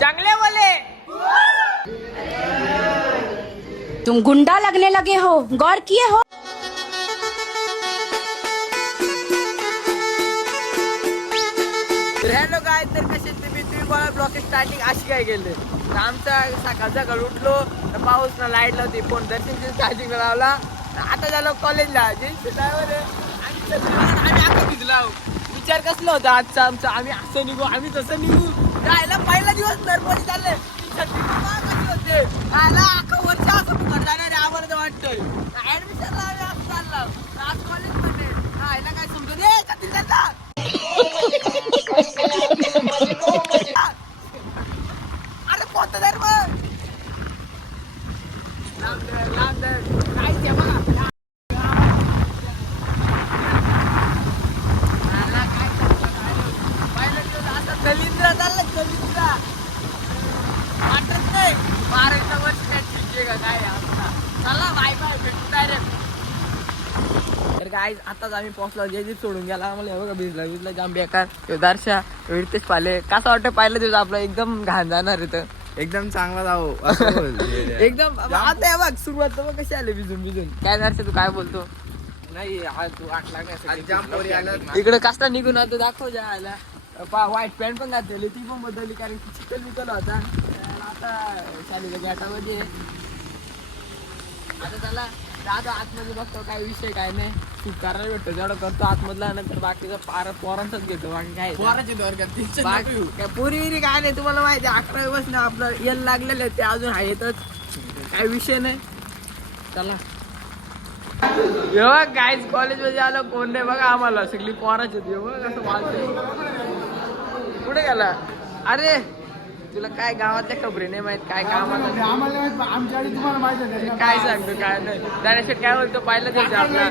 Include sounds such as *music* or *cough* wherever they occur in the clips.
चांगले बोले. तुम गुंडा लगने लगे हो गौर किए हो? हॅलो काय तर कसे तुम्ही? तुम्ही ब्लॉक स्टार्टिंग अशी काय गेले. तर आमचा सकाळ सकाळ उठलो तर पाऊस ना लाइट लावती फोन दर्शनची चार्जिंग लावला. आता झालो कॉलेजला ड्रायव्हर आम्ही भिजला विचार कसला होता आजचा आमचा? आम्ही असं निघू आम्ही तसं निघू. राहिला पहिला दिवस नर्मदी चालले होते आला अख्खा वर्ष असं फुकट जाणार आम्हाला वाटतंय. ऍडमिशनला आम्ही असं आज कॉलेजमध्ये हा काय समजून ये कधी चालला अरे कोणतं धर्म लांब धर, लांब धर. काहीच आहे बघा. आला काय चाललं, काय नाही. पाहिलं तुला असं दलिंद्र चाललं, दलिंद्र. वाटत नाही. बारावीचं वर्ष काय ठीक आहे का काय आमचा. चला बाय बाय भेटू डायरेक्ट काय आताच आम्ही पोहोचलो जे सोडून गेला. आम्हाला हे बघा भिजला भिजला जाम बेकार ह्यो दर्शा रितेश पाले. कसं वाटतं पाहिलं दिवस आपलं? एकदम घाण जाणार इथं एकदम चांगला जाऊ. *laughs* एकदम आता बघ सुरुवात तर कशी आली भिजून भिजून. काय दर्शा तू काय बोलतो? नाही तू आठ इकडे कसला निघून आता दाखव जा आला पा व्हाईट पॅन्ट पण घातलेली ती पण बदलली कारण की चिकन विकल होता. आता शालीच्या गॅटामध्ये. आता त्याला आता आतमध्ये बघतो काय विषय काय नाही. तू करायला भेटतो. जेवढं करतो आतमधला नंतर बाकीचं पार पोरांचाच घेतो. बाकी काय. पोराची बाकी काय पोरी काय नाही तुम्हाला माहिती आहे अकरावी बस आपलं यल लागलेलं ते अजून आहेतच काय विषय नाही. चला. बघ गाईज कॉलेजमध्ये आलो कोण नाही बघा आम्हाला. सगळी पोराच होती. बघ असं कुठे गेला? अरे! तुला काय गावातल्या खबरी नाही माहीत काय कामाला काय सांगतो काय नाही. त्याने काय बोलतो? पहिला दिवस आपला.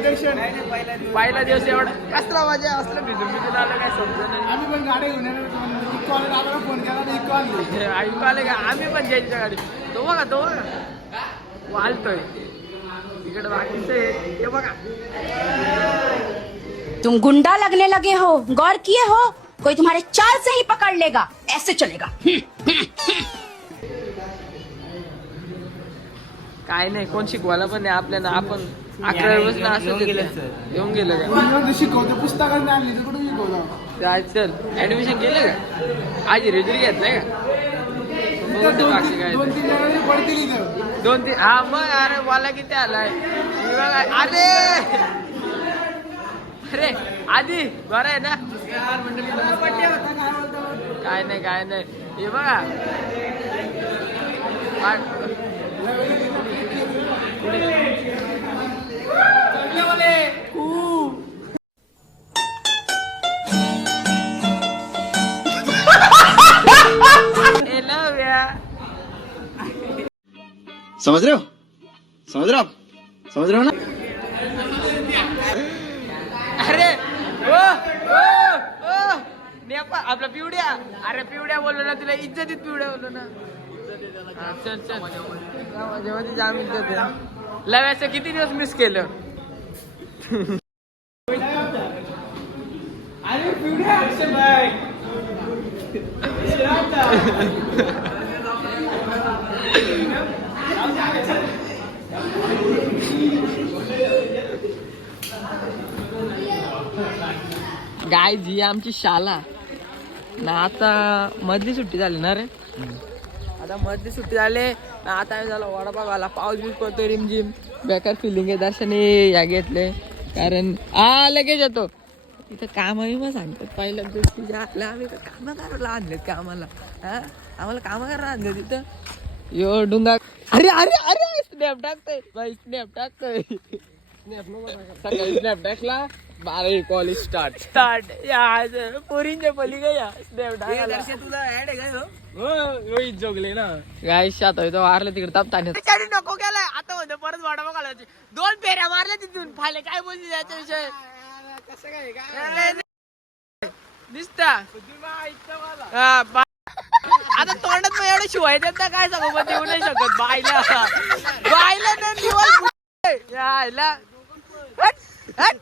पहिला दिवस. एवढा कसला माझ्या असलं भिजून भिजून आलं काय समजत नाही. ऐकू आले का? आम्ही पण जायच्या गाडी तो बघा तो बघा. वालतोय. तिकडे बाकीचं ते बघा. तुम गुंडा लगने लगे हो गौर किए हो? कोई तुम्हारे चाल से ही पकड़ लेगा ऐसे चलेगा। काय नाही कोण शिकवायला पण नाही आपल्याला आपण अकरा दिवस ना असं येऊन गेलं का? शिकवतो? पुस्तकात नाही आणली कुठे शिकवतो? काय चल ऍडमिशन केलं का? आज रिझल्ट घेतलाय का? बघू ते बाकी काय दोन ते. तीन जणांनी पडतील इथं. दोन तीन हा मग अरे मला किती आलाय? मी बघा अरे! अरे आधी बरं आहे ना? काय नाही काय नाही हे बघा आ- हे love ya. समझ रहे हो समझ रहे हो आप समझ रहे हो ना अरे आपला पिवड्या? अरे पिवड्या बोललो ना तुला इज्जतीत पिवड्या बोललो ना. हा, चल चल. जाम इज्जत आहे. लव्याचं किती दिवस मिस केलं? गाय जी आमची शाला. ना आता मधली सुट्टी झाली ना रे. आता मधली सुट्टी झाली. आता आम्ही झालो वडापाव आला पाऊस बीस पडतो रिमझिम. बेकार फिलिंग आहे दर्शनी या घेतले. कारण आ लगेच येतो. इथं कामही मग सांगतात. पहिल्या गोष्टी आल्या आम्ही तर कामं करायला आणलेत कामाला. हा? आम्हाला कामं करायला आणले तिथं यो डुंगा. अरे अरे अरे स्नॅप टाकतोय. स्नॅप टाकतोय. *laughs* सकाळी स्नॅप टाकला. बारावी कॉलेज स्टार्ट स्टार्ट या पोरींच्या पलीकडे या टाकायला तुला ऍड आहे का हो, रोहित जोगले ना. काय शात तो वारलं तिकडे तापताने नको गेलाय आता म्हणतो परत वाटा बघायला दोन फेऱ्या मारल्या तिथून. फाले काय बोलली त्याच्या विषय? कसं काय. दिसता. हा, बा- आता तोंडात मग एवढे शिवाय देत ना काय सांगू? पण देऊ नाही शकत. बायला. बायला ना दिवस यायला. हट, हट.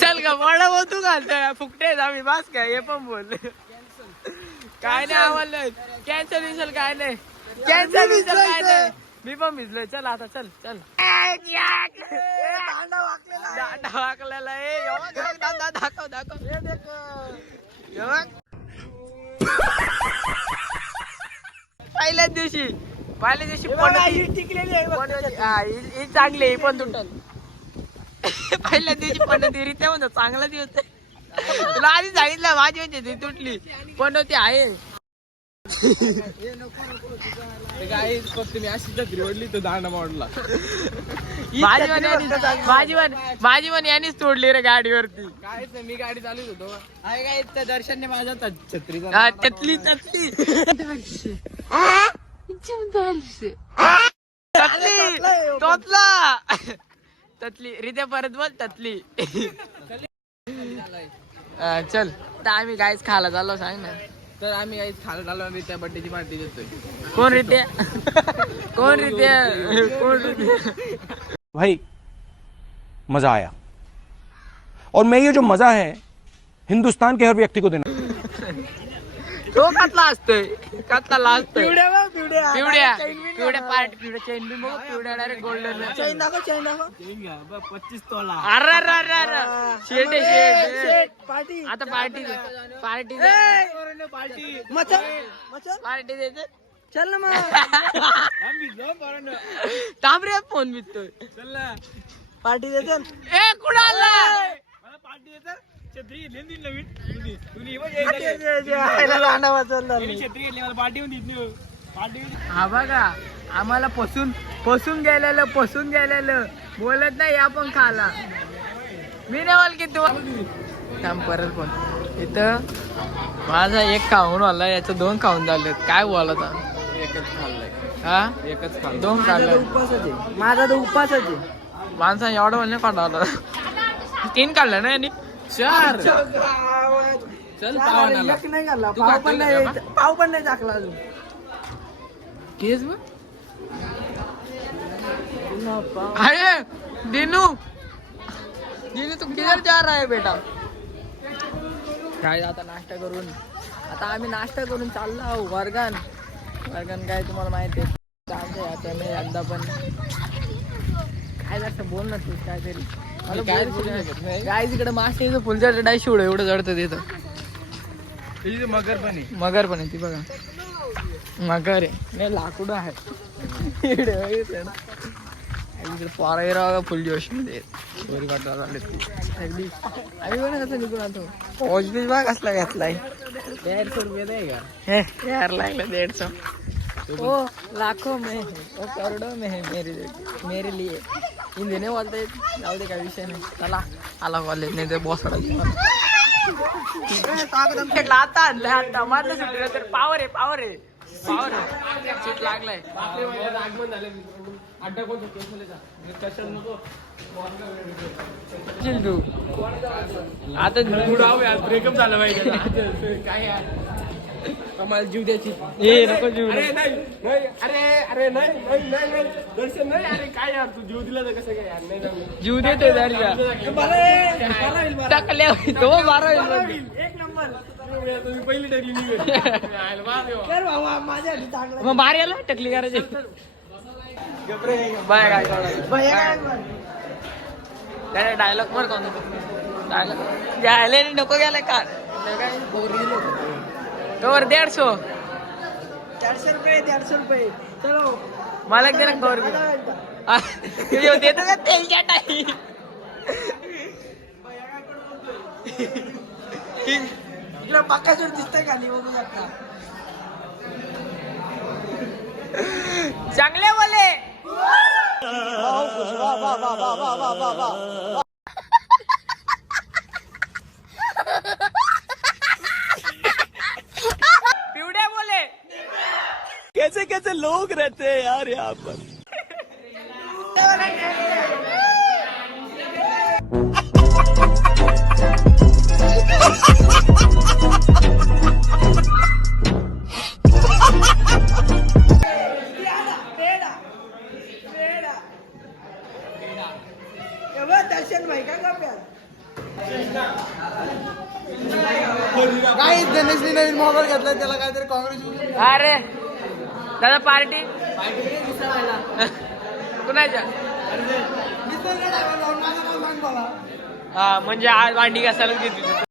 चल. का वडा मग तू घालतोय. फुकटे आम्ही. बास काय हे पण बोल. काय नाही आवडलं कॅन्सल विसल काय नाही. कॅन्सल विसल काय नाही. मी पण भिजलोय चल आता चल चल. *laughs* दांडा वाकलेला आहे. दाखव दाखव. *laughs* पहिल्याच दिवशी. पहिल्या दिवशी हा, चांगली आहे, ही पण तुटल. *laughs* पहिल्या दिवशी पण रित्या म्हणतो चांगला दिवस. तुला आधी सांगितलं माझी म्हणजे ती तुटली. पण ती आहे. काय फक्त मी अशी चक्री ओढली तो दांडा मोडला *laughs* माझी पण यांनीच- माझी माझी तोडली रे गाडीवरती. काय ते मी गाडी चालवत होतो आहे काय त्या दर्शनने माझ्या त- छत्रीचा हा, त्यातली त्यातली. त्यातली. तोतला. त्यातली. रित्या परत बोल त्यातली. हा, चल. आता आम्ही गायच खायला चाललो सांग ना. तर आम्ही काही खायला आलो आणि त्या बड्डेची पार्टी देतोय कोण रित्या *laughs* कोण रित्या कोण रित्या भाई मजा आया। और मैं ये जो मजा है हिंदुस्तान के हर व्यक्ति को देना। तो कसला असतोय कसला असतोय पिवड्या पिवड्या पिवड्या पार्ट पिवड्या चेन बी बघ पिवड्या डायरेक्ट गोल्डन चेन दाखव चेन दाखव पच्चीस तोला अरे अरे अरे अरे शेट आहे, शेट पार्टी आता पार्टी पार्टी पार्टी देते चल ना मग. थांब रे फोन बितोय पार्टी देते. ए कुणाला पार्टी देते. छत्री घेतली ना नवीन? तुम्ही छत्री घेतली मला पार्टी होती पार्टी हा बघा. आम्हाला पसून पसून गेलेलं पसून गेलेलं बोलत नाही आपण खाला. मी नाही बोल की तू. थांब परत फोन. इथं माझा एक खाऊन आला याचं दोन खाऊन झालेत. काय बोलत खाल्लंय हा? एकच खाल्लं दोन खाल्लं उपासच. माझा तर उपासच. आहे माणसाने एवढं म्हणले तीन काढलं ना यांनी? चार. चल नाही तू पाव खातोय पण का नाही? पाव पण नाही टाकला अजून. तेच मग अरे दिनू. दिनू तू किधर जा रहा है बेटा? काय आता नाश्ता करून? आता आम्ही नाश्ता करून चाललो आहो वर्गन वर्गन काय तुम्हाला माहिती आहे चालतंय आता मी एकदा पण काय जास्त बोल ना तू काय नाही. नाही. काय तिकडे मासे फुलच्या डाय शिवड एवढं जडतं तिथं. मगर पण आहे. मगर पण आहे ती बघा. मगर आहे. नाही लाकूड आहे. इकडे पोरा फुल जोशमध्ये चोरी वाटायला लागले अगदी. आम्ही बघा कसं निघून आलो. पॉज बीज बघ कसला घातलाय. दीडशे रुपये नाही का? हे यार लागलं डेढ़ ओ लाखों में. है ओ करोड़ों में है मेरे मेरे लिए. हिंदी नाही बोलता येत जाऊ दे काय विषय नाही चला आला कॉलेज नाही तर बॉस आता आणलंय आता. मारलं सुटलं तर पावर आहे पावर आहे. पावर आहे. सीट लागलाय. आगमन झालं अड्डा कोण कशाला नको चिल तू आता ब्रेकअप झालं पाहिजे. काय *laughs* यार आम्हाला जीव द्यायची. ए नको जीव अरे नाही नाही अरे अरे नाही नाही नाही नाही. दर्शन नाही अरे काय यार तू जीव दिला तर कसं काय यार? नाही नाही. जीव देतोय दारिया. टाकल्या तो बारा एक नंबर. तुम्ही पहिली टकली निघेल मग बारी आला टकली करायची बाय काय त्याने डायलॉग वर कोण डायलॉग घ्यायला नको गेलाय का तोवर दीडशो. चारशे रुपये चारशे रुपये. चलो. मला दे ना गौर देतो *laughs* का तेलच्या टाई इकडे बाकासूर दिसतंय खाली बघू शकता. चांगले बोले पिवड्या बोले कैसे लोग रहते हैं यार यहाँ पर? *laughs* हा म्हणजे आज भांडी घासायलाच घेतली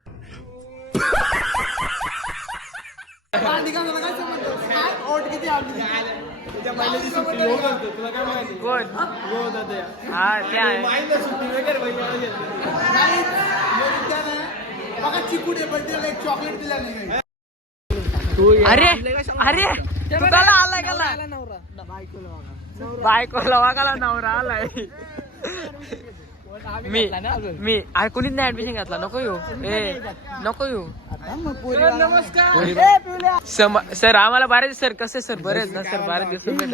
कोण? हा ते आहे. अरे अरे तुला आलाय का बायकोला वागाला नवरा आलाय. मी मी अरे कोणीच नाही ऍडमिशन घातला. नको येऊ. ए नको येऊ. सम- सर आम्हाला बरेच सर कसे सर? बरेच ना सर? बरेच दिवस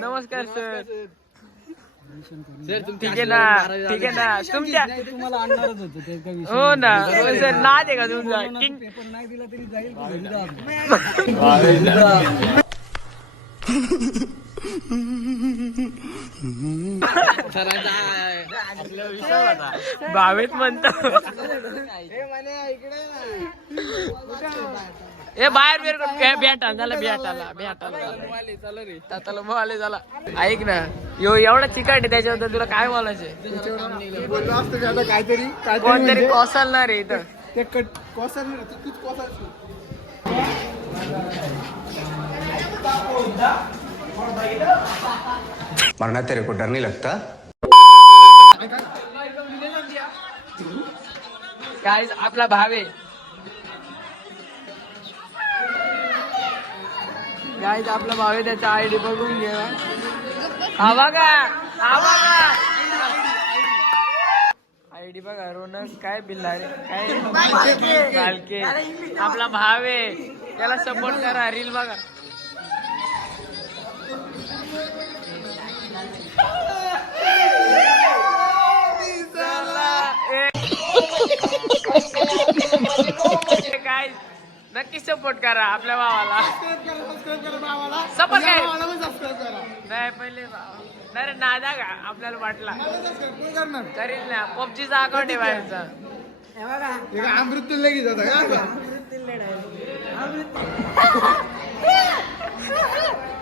नमस्कार. सर. ठीक आहे ना ठीक आहे ना. तुमच्या तुम्हाला आणणारच होतो. ते काही हो ना. हो सर नाद आहे का तुमचा? किंग पेपर नाही दिला तरी जाईल घरी भावेत म्हणतो. ए बाहेर बेर बॅटा झाला बॅटाला बॅटाला ताताला मोहाले झाला ऐक ना यो एवढा चिकट आहे त्याच्याबद्दल तुला काय आता काहीतरी कोणतरी म्हणजे कोसलणार आहे इथं. ते कट कोसर नाही राहत, तूच कोसरशील. मरना तेरे को डर नहीं लगता. काय आपला भाव आहे. काय आपला भाव आहे त्याचा आयडी बघून घे हा बघा हा बघा. आयडी बघा रोनक काय बिल्लारे काय? आपला भाव आहे. त्याला सपोर्ट करा रील बघा. काय नक्की सपोर्ट करा आपल्या भावाला. या काय? नाही पहिले नाही रे नादा का? आपल्याला वाटला? करील ना पबजीचा अकाउंट आहे बाहेरचा. हे अमृत लगेच होता का? *laughs*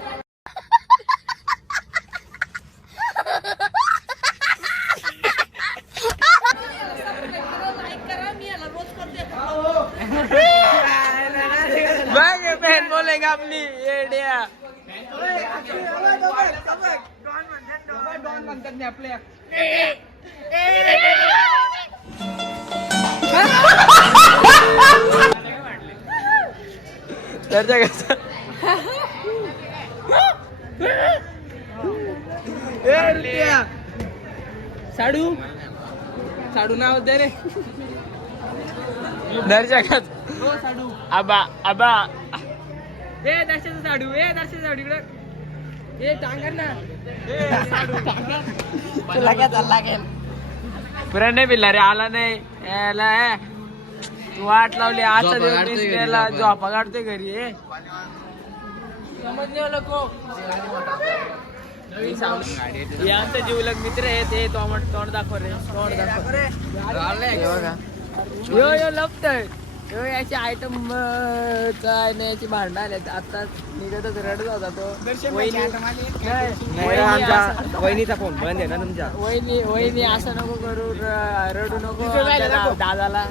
त्याच्या कसं साडू. साडू नाव दे रे. दर्शकात आबा आबा. ए दर्शक साडू. ए दर्शक साडू इकडे. ए टांगर ना. तुला काय चालला पुरा नाही बिल्ला रे आला नाही. याला. तू वाट लावली आता दिवस केला. झोपा. काढतोय घरी ए. समजले नको. हे आमचा जीवलग मित्र आहे ते तोंड तोंड दाखव रे तोंड दाखव. बघा. यो यो लपतय. याची आयटम याची भांडण आले आता निघतच रडत होता तो. वहिनी वहिनीचा फोन बंद आहे ना तुमच्या? वहिनी वहिनी असं नको करू र- रडू नको दादाला.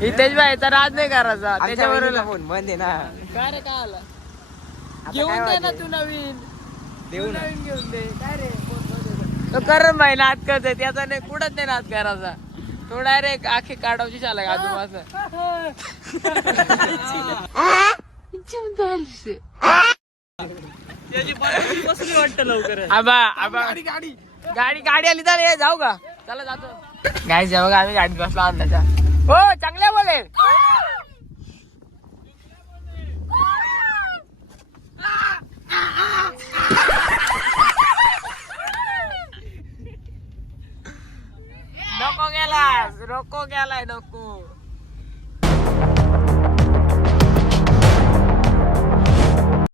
हितेश भाईचा राज नाही करायचा. त्याच्याबरोबर फोन बंद आहे ना. काय रे काय आला? घेऊन दे ना तू नवीन. देऊ नवीन घेऊन दे. काय रे तो करण भाई नाद करतोय त्याचा नाही कुठंच नाही नाद करायचा. तो डायरेक्ट आखे काढावची चालय आजूबाजू आबा आबा. गाडी गाडी गाडी आली तर जाऊ का? चला जातो. गाडी जाऊ का आम्ही गाडीत बसला अंदाजा हो चांगल्या बोले. नको गेलाय नको